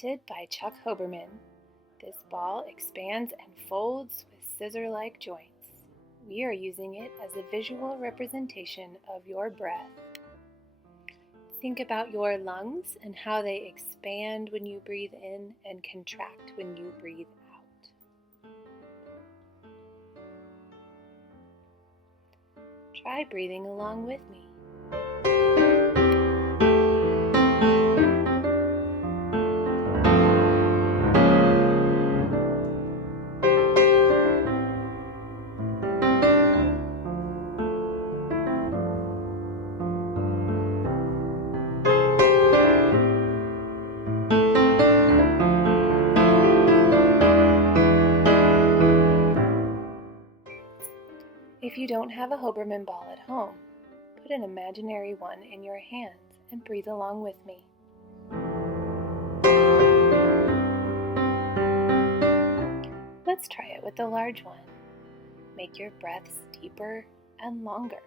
invented by Chuck Hoberman. This ball expands and folds with scissor-like joints. We are using it as a visual representation of your breath. Think about your lungs and how they expand when you breathe in and contract when you breathe out. Try breathing along with me. If you don't have a Hoberman ball at home, put an imaginary one in your hands and breathe along with me. Let's try it with the large one. Make your breaths deeper and longer.